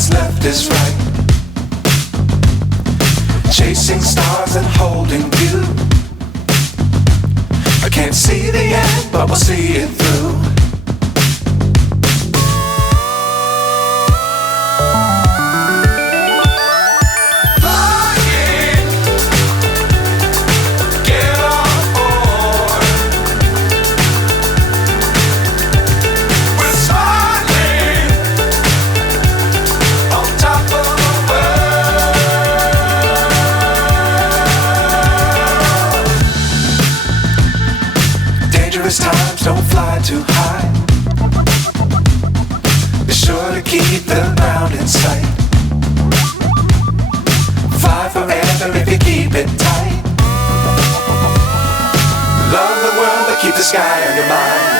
what's left is right. Chasing stars and holding you. I can't see the end, but we'll see it through. Times don't fly too high. Be sure to keep the ground in sight. Fly forever if you keep it tight. Love the world but keep the sky on your mind.